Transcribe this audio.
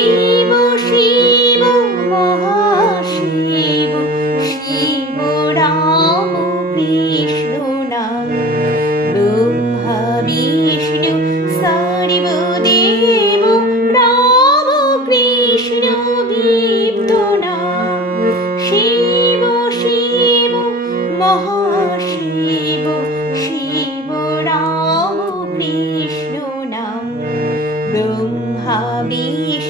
শিব শিব মহাশিব, শিব রাম কৃষ্ণ নাম। ব্রহ্মা বিষ্ণু সর্বদেব, রাম কৃষ্ণ বিষ্ণু নাম। শিব শিব মহাশিব, শিব রাম কৃষ্ণ নাম। ব্রহ্মা বিষ্ণু